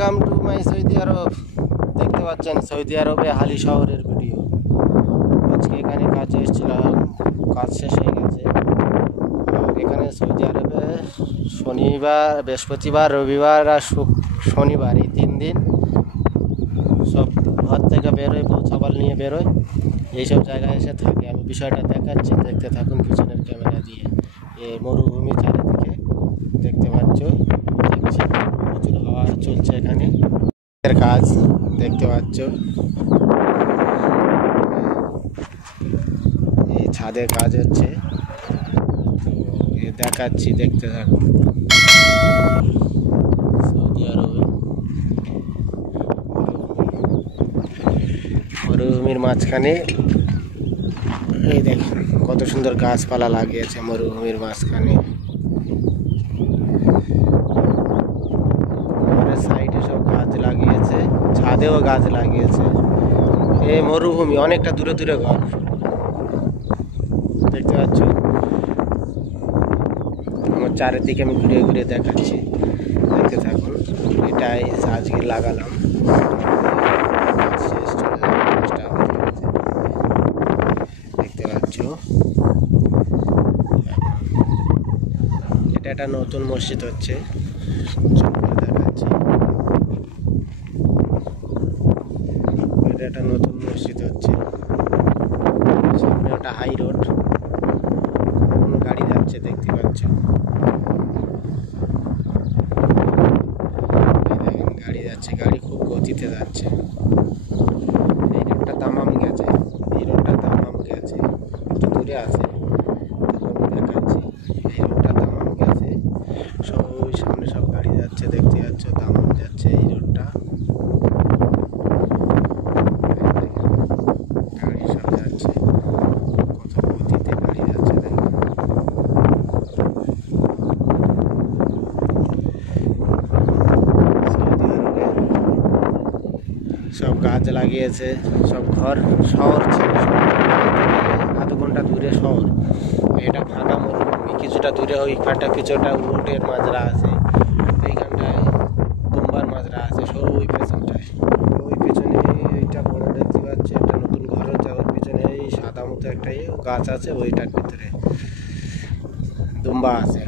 Welcome to my Saudi আরব। দেখতে পাচ্ছেন Saudi আরবে হালি শহরের ভিডিও। আজকে এখানে কাজে এসেছিলাম, কাজ শেষ হয়ে গেছে। আর এখানে সৌদি আরবে শনিবার, বৃহস্পতিবার, রবিবার আর শনিবার এই 3 দিন সব ঘর থেকে বেরোয়, সবাল নিয়ে বেরোয়, এইসব জায়গায় এসে থাকে। আমি বিষয়টা দেখাচ্ছি, দেখতে থাকুন পিছনের ক্যামেরা দিয়ে। এই মরুভূমি চারিদিকে দেখতে পাচ্ছ, দেখছি প্রচুর হাওয়া চলছে এখানে। এর কাজ দেখতে পাচ্ছ, এই ছাদে কাজ হচ্ছে, তো দেখাচ্ছি, দেখতে থাকুন। সৌদি আরবে মরুভূমির মাঝখানে এই দেখুন কত সুন্দর গাছপালা লাগিয়েছে মরুভূমির মাঝখানে। সাইডে সব গাছ লাগিয়েছে, ছাদেও গাছ লাগিয়েছে। এই মরুভূমি, অনেকটা দূরে দূরে ঘর দেখতে পাচ্ছ। আমার চারিদিকে আমি ঘুরে ঘুরে দেখাচ্ছি, দেখতে থাকুন। এটাই আজকে লাগালাম, দেখতে পাচ্ছ। এটা একটা নতুন মসজিদ হচ্ছে, দেখাচ্ছি। এটা একটা নতুন মসজিদ হচ্ছে, সামনে ওটা হাই রোড, কোনো গাড়ি যাচ্ছে দেখতে পাচ্ছ। গাড়ি যাচ্ছে, গাড়ি খুব গতিতে যাচ্ছে। এই রোডটা দামাম গেছে, এই রোডটা দামাম গেছে, একটু দূরে আছে, আমি দেখাচ্ছি। এই রোডটা দামাম গেছে, সব ওই সামনে সব গাড়ি যাচ্ছে দেখতে পাচ্ছ, দামাম যাচ্ছে এই রোডটা। গাড়ি সব যাচ্ছে, কত গতিতে গাড়ি যাচ্ছে দেখুন। সব গাছ লাগিয়েছে, সব ঘর, শহর ছিল, আধ ঘন্টা দূরে শহর। এটা ফাঁকা মরুভূমি, কিছুটা দূরে ওই ফাটা কিছুটা উটের মাজরা আছে, এইখানটায় দুম্বার মাজরা আছে, সব ওই পেছনটায়। ওই পেছনে এইটা বড় দেখতে পাচ্ছে, একটা নতুন ঘর হচ্ছে, ওর পিছনে এই সাদা মতো একটা গাছ আছে, ওইটার ভিতরে দুম্বা আছে।